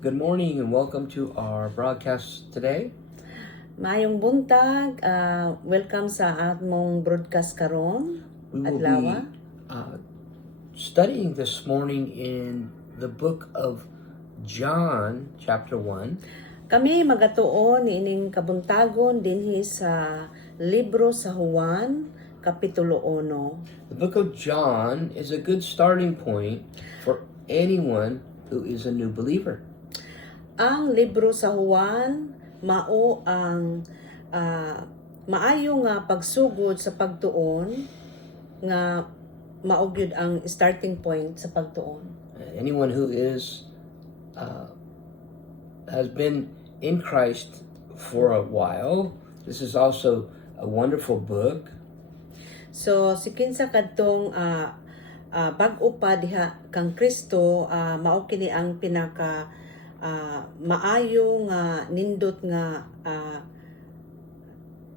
Good morning and welcome to our broadcast today. Maayong buntag, welcome sa atmong broadcast karon. We will Adlaw. be studying this morning in the book of John, chapter 1. Kami magatuon ining kabuntagon dinhi sa libro sa Juan, kapitulo 1. The book of John is a good starting point for anyone who is a new believer. Ang libro sa Juan mao ang maayo nga pagsugod sa pagtuon nga mao gyud ang starting point sa pagtuon. Anyone who is has been in Christ for a while, this is also a wonderful book. So si kinsa kadtong bag-o pa diha kang Kristo, mao kini ang pinaka maayo nga nindot nga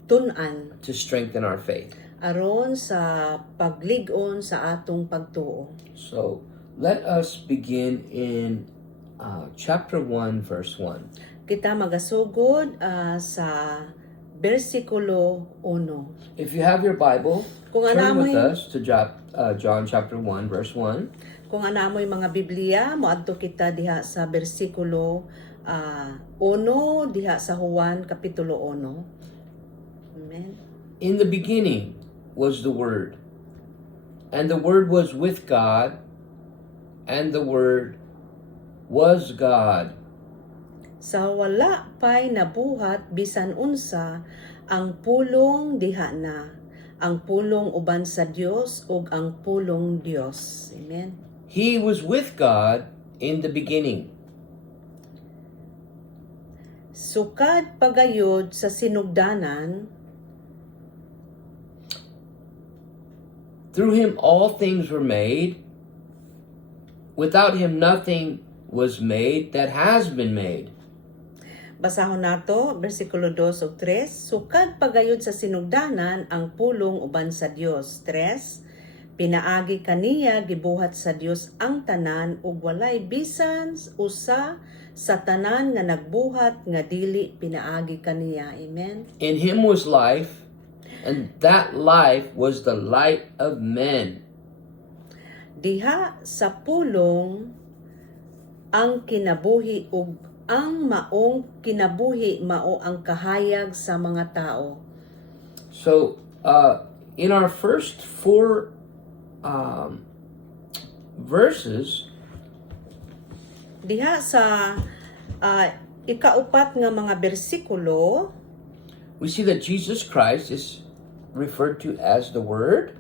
tun-an To strengthen our faith. aron sa paglig-on sa atong pagtuo. So let us begin in chapter 1, verse 1. Kita magasugod sa bersikulo 1. If you have your Bible, Kung turn with anamoy- us to John chapter 1, verse 1. Kung anamoy mga Biblia, moadto kita diha sa bersikulo 1 diha sa Juan kapitulo 1. Amen. In the beginning was the Word, and the Word was with God, and the Word was God. Sa wala pa'y nabuhat bisan unsa, ang pulong diha na, ang pulong uban sa Dios ug ang pulong Dios. Amen. He was with God in the beginning. Sukad pagayod sa sinugdanan, Through him all things were made. Without him nothing was made that has been made. basahon nato bersikulo 2 ug 3, sukad pagayod sa sinugdanan ang pulong uban sa Dios. 3, pinaagi kaniya gibuhat sa Dios ang tanan ug walay bisan usa sa tanan nga nagbuhat nga dili pinaagi kaniya. Amen. In him was life, and that life was the light of men. Diha sa pulong ang kinabuhi ug ang maong kinabuhi mao ang kahayag sa mga tao. So, in our first four verses, Diha sa ikaupat nga mga bersikulo, we see that Jesus Christ is referred to as the Word,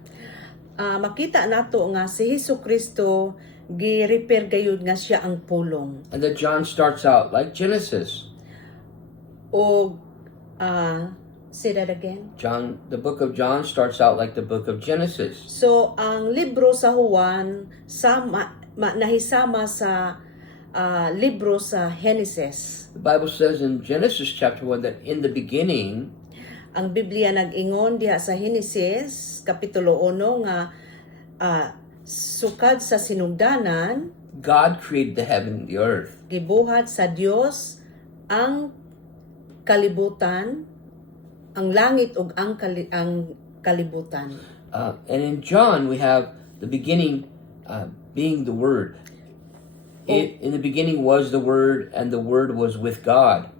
makita nato nga si Hesukristo gi-refer gayud nga siya ang pulong. and that John starts out like Genesis. O say that again. The book of John starts out like the book of Genesis. So ang libro sa Juan nahisama sa libro sa Genesis. The Bible says in Genesis chapter 1 that in the beginning, Ang Biblia nag-ingon diha sa Genesis kapitulo 1 nga sukad sa sinugdanan God created the heaven and the earth. gibuhat sa Dios ang kalibutan, ang langit ug ang kalibutan. And in John, we have the beginning being the Word. In the beginning was the Word, and the Word was with God.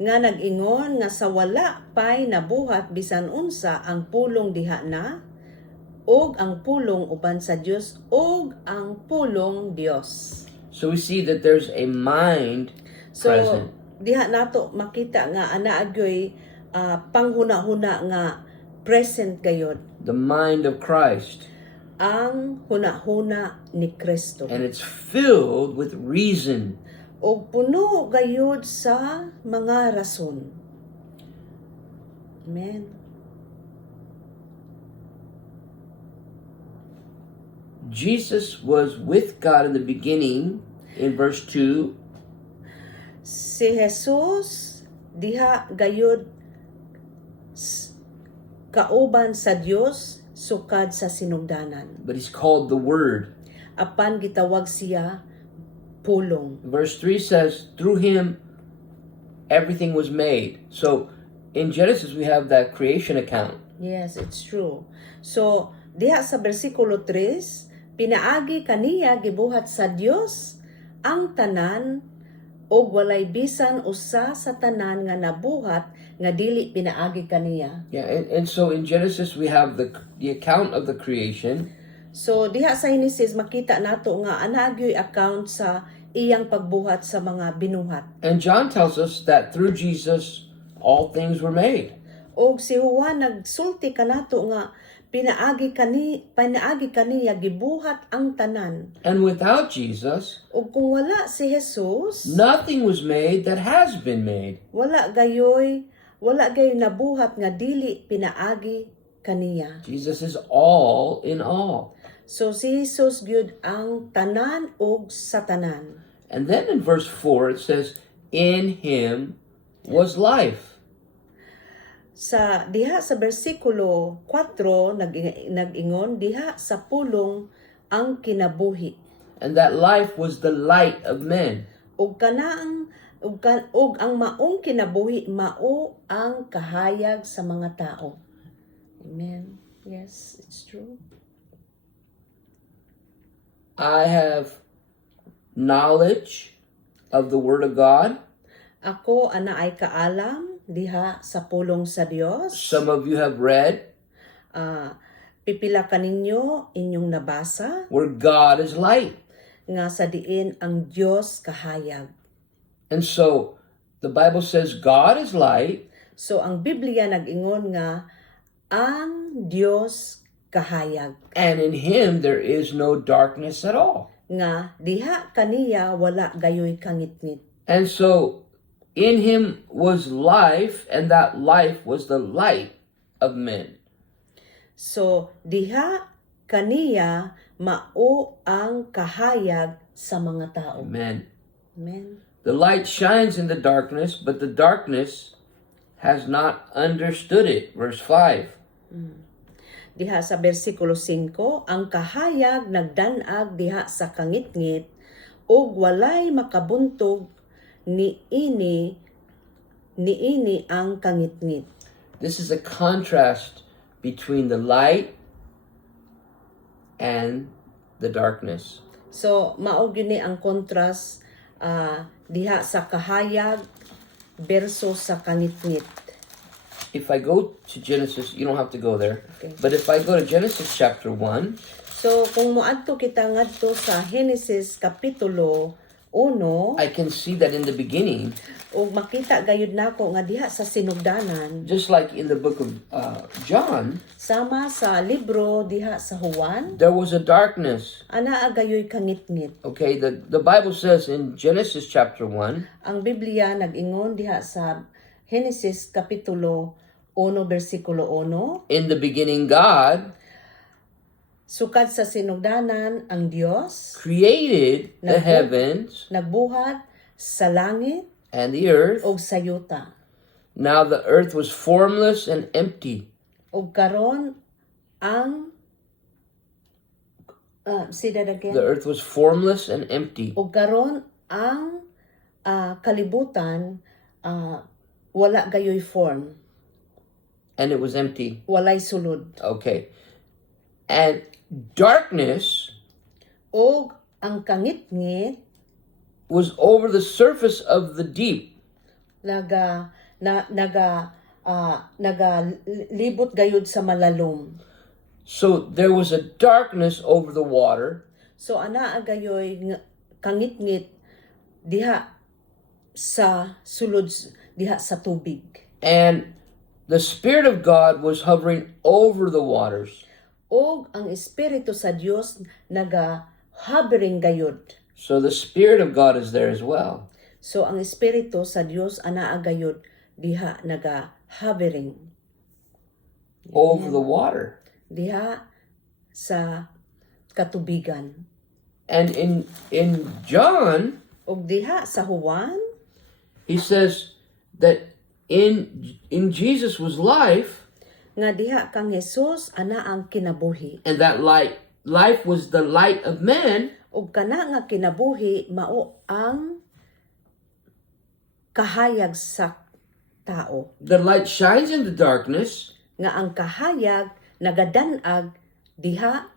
Nga nag-ingon nga sa wala pa'y nabuhat bisan unsa ang pulong diha na, og ang pulong uban sa Dios og ang pulong Dios. So we see that there's a mind So present. diha nato makita nga ana agyoy panghuna-huna nga present gayod The mind of Christ. ang huna-huna ni Kristo. And it's filled with reason. O puno gayud sa mga rason. Amen. Jesus was with God in the beginning, in verse 2. Si Jesus diha gayud kauban sa Dios sukad sa sinugdanan. But he's called the Word. Apan gitawag siya pulong. Verse 3 says, through him everything was made. So in Genesis we have that creation account. Yes, it's true. So, diha sa bersikulo 3, pinaagi kaniya gibuhat sa Dios ang tanan og walay bisan usa sa tanan nga nabuhat nga dili pinaagi kaniya. Yeah, and so in Genesis we have the account of the creation. So, diha sa Genesis makita nato nga ana gyoy account sa iyang pagbuhat sa mga binuhat. And John tells us that through Jesus all things were made. Og si Juan nagsulti kanato nga pinaagi kaniya gibuhat ang tanan. And without Jesus, Og kung wala si Jesus, nothing was made that has been made. wala gayoy nabuhat nga dili pinaagi kaniya. Jesus is all in all. So si Jesus gyud ang tanan og sa tanan. And then in verse 4 it says, in him was life. Sa diha sa bersikulo 4 nag-ingon diha sa pulong ang kinabuhi. And that life was the light of men. Og ang maong kinabuhi mao ang kahayag sa mga tao. Amen. Yes, it's true. I have knowledge of the Word of God. Ako ana ay kaalam diha sa pulong sa Dios. Some of you have read Pipila kaninyo inyong nabasa where God is light. nga sa diin ang Dios kahayag. And so the Bible says God is light, So ang Biblia nag-ingon nga ang Dios kahayag, and in him there is no darkness at all. nga diha kaniya wala gayoy kangitngit. And so in him was life, and that life was the light of men. So diha kaniya mao ang kahayag sa mga tao. Amen. Amen. The light shines in the darkness, but the darkness has not understood it. Verse 5. Diha sa bersikulo 5, ang kahayag nagdanag diha sa kangitngit ug walay makabuntog niini ang kangitngit. This is a contrast between the light and the darkness. So mao gyud ni ang contrast diha sa kahayag versus sa kangitngit. If I go to Genesis, you don't have to go there, Okay. but if I go to Genesis chapter 1, So kung moadto kita ngadto sa Genesis kapitulo 1, I can see that in the beginning, ug makita gayud nako nga diha sa sinugdanan just like in the book of John, sama sa libro diha sa Juan, there was a darkness. ana gayoy kangitngit. Okay, the Bible says in Genesis chapter 1, Ang Biblia nag-ingon diha sa Genesis kapitulo 1 bersikulo 1, in the beginning God sukad sa sinugdanan ang Dios created the heavens nagbuhat sa langit and the earth. ug sa yuta. Now the earth was formless and empty, Ug karon ang say that again. the earth was formless and empty, Ug karon ang kalibutan wala gayoy form, and it was empty. walay sulod. Okay. And darkness Og ang kangitngit was over the surface of the deep. nagalibot gayud sa malalom. So there was a darkness over the water, So ana gayoy kangitngit diha sa sulod diha sa tubig. and the Spirit of God was hovering over the waters. Og ang espiritu sa Dios naga-hovering gayud. So the Spirit of God is there as well. So ang espiritu sa Dios ana gayud diha naga-hovering Over the water. diha sa katubigan. And in John, Og diha sa Juan, he says that in Jesus was life, nga diha kang Jesus ana ang kinabuhi. and that life was the light of men. ug kana nga kinabuhi mao ang kahayag sa tao. The light shines in the darkness, Nga ang kahayag nagadanag diha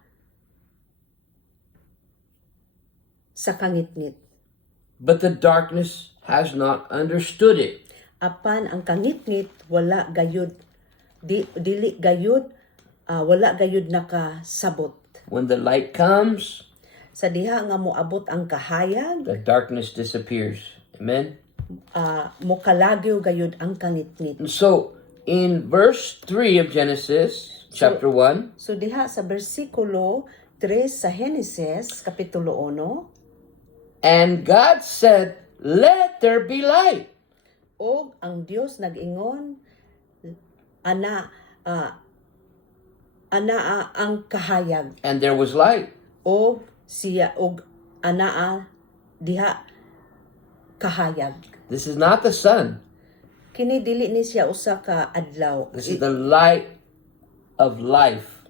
sa kangitngit. but the darkness has not understood it. Apan ang kangitngit wala gayud dili gayud wala gayud nakasabot. When the light comes, Sa diha nga moabot ang kahayag, the darkness disappears. Amen? mokalagyo gayud ang kangitngit. And so, in verse 3 of Genesis, chapter 1, So diha sa bersikulo 3 sa Henesis kapitulo 1, and God said, "Let there be light." og ang Dios nag-ingon ana ang kahayag, And there was light. og siya og anaa diha kahayag. This is not the sun. Kini dili ni siya usa ka adlaw. This is the light of life.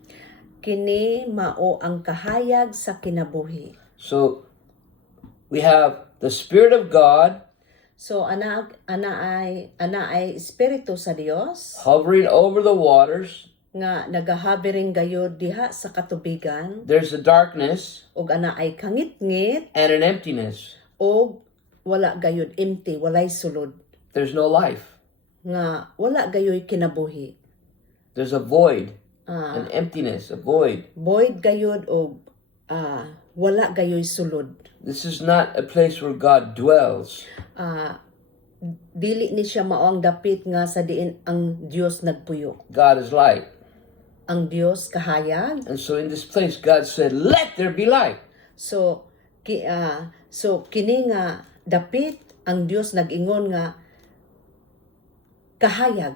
Kini mao ang kahayag sa kinabuhi. So, we have the Spirit of God So ana ay espiritu sa Dios hovering over the waters. nga nagahabiring gayud diha sa katubigan, There's a darkness og ana ay kangitngit and an emptiness. og wala gayud empty, walay sulod, There's no life. nga wala gayoy kinabuhi. There's a void, an emptiness, a void. Void gayud og wala gayoy sulod. This is not a place where God dwells. Dili ni siya mao ang dapit nga sa diin ang Dios nagpuyo. God is light. Ang Dios kahayag. And so in this place, God said, "Let there be light." So kini nga dapit ang Dios nag-ingon nga kahayag,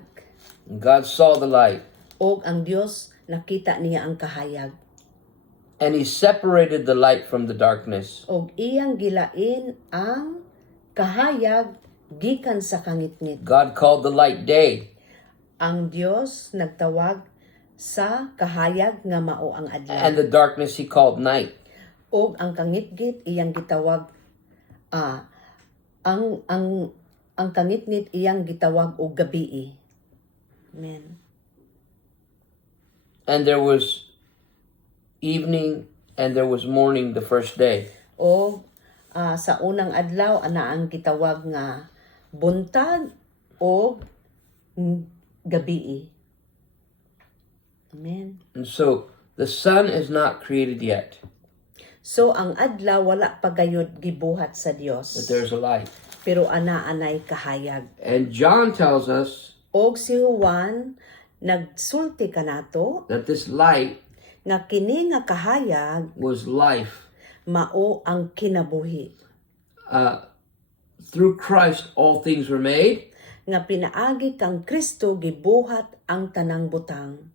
And God saw the light. og ang Dios nakita niya ang kahayag, And he separated the light from the darkness. og iyang gilain ang kahayag gikan sa kangitngit. God called the light day. Ang Dios nagtawag sa kahayag nga mao ang adlaw, And the darkness he called night. og ang kangitgit iyang gitawag ang kangitngit iyang gitawag og gabii. Amen. And there was evening and there was morning the first day. O sa unang adlaw ana ang gitawag nga buntag o gabii. Amen. And so the sun is not created yet, So ang adlaw wala pa gayud gibuhat sa Dios, but there's a light. pero ana anay kahayag. And John tells us Og si Juan nagsulti kanato that this light nga kini nga kahayag was life. mao ang kinabuhi, Through Christ, all things were made, nga pinaagi kang Kristo gibuhat ang tanang butang,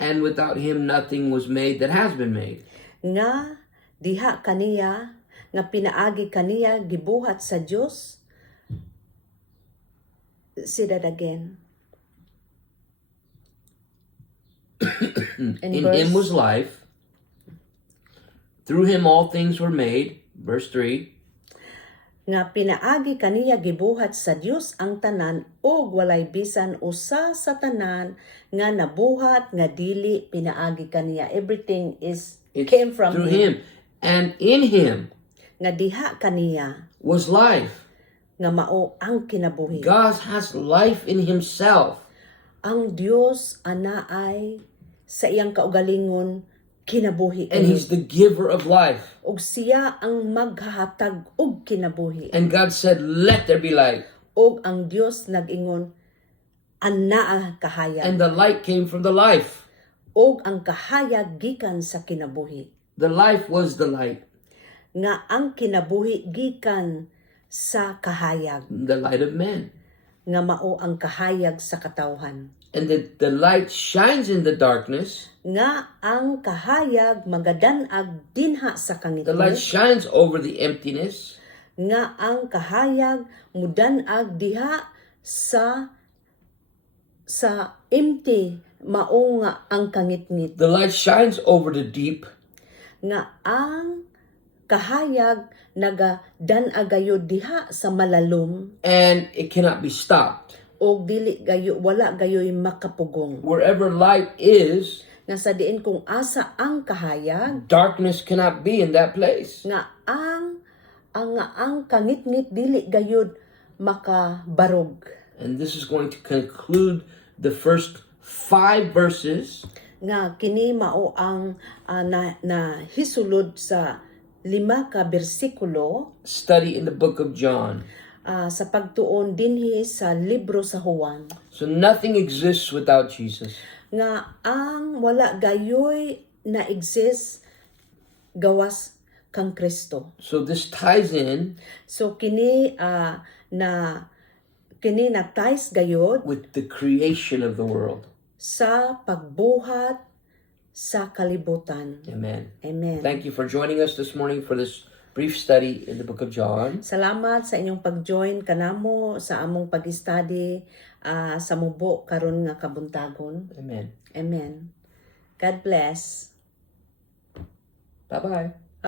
and without him, nothing was made that has been made. nga diha kaniya nga pinaagi kaniya gibuhat sa Dios. Say that again. In him was life. Through him, all things were made. Verse 3. Nga pinaagi kaniya gibuhat sa Dios ang tanan, og walay bisan usa sa tanan nga nabuhat nga dili pinaagi kaniya. Everything came from Through him. him. And in him Nga diha kaniya was life. nga mao ang kinabuhi. God has life in himself. Ang Dios ana ay sa iyang kaugalingon kinabuhi, And he's the giver of life. og siya ang maghahatag og kinabuhi. And God said, "Let there be light." Og ang Dios nag-ingon anaa kahayag, And the light came from the life. og ang kahayag gikan sa kinabuhi. The life was the light. Nga ang kinabuhi gikan sa kahayag, The light of men. nga mao ang kahayag sa katawhan. And the light shines in the darkness. Nga ang kahayag magadanag dinha sa The light kangitngit, shines over the emptiness. nga ang kahayag mudanag diha sa empty, mao nga ang kangitngit, The light shines over the deep. nga ang kahayag nagadan-agayod diha sa malalom and it cannot be stopped. o dili gayo wala gayoy makapugong. Wherever light is, Nga sa diin kung asa ang kahayag darkness cannot be in that place. nga ang kangit-ngit dili gayud makabarog. And this is going to conclude the first 5 verses Nga kini mao ang na hisulod sa 5 ka bersikulo study in the book of John. sa pagtuon dinhi sa libro sa Juan. So nothing exists without Jesus. Nga ang wala gayoy na exist gawas kang Kristo. So this ties in So kini na ties gayod with the creation of the world. sa pagbuhat sa kalibutan. Amen. Amen. Thank you for joining us this morning for this brief study in the book of John. Salamat sa inyong pag-join kanamo sa among pag-study sa mubo karon nga kabuntagon. Amen. Amen. God bless. Bye-bye.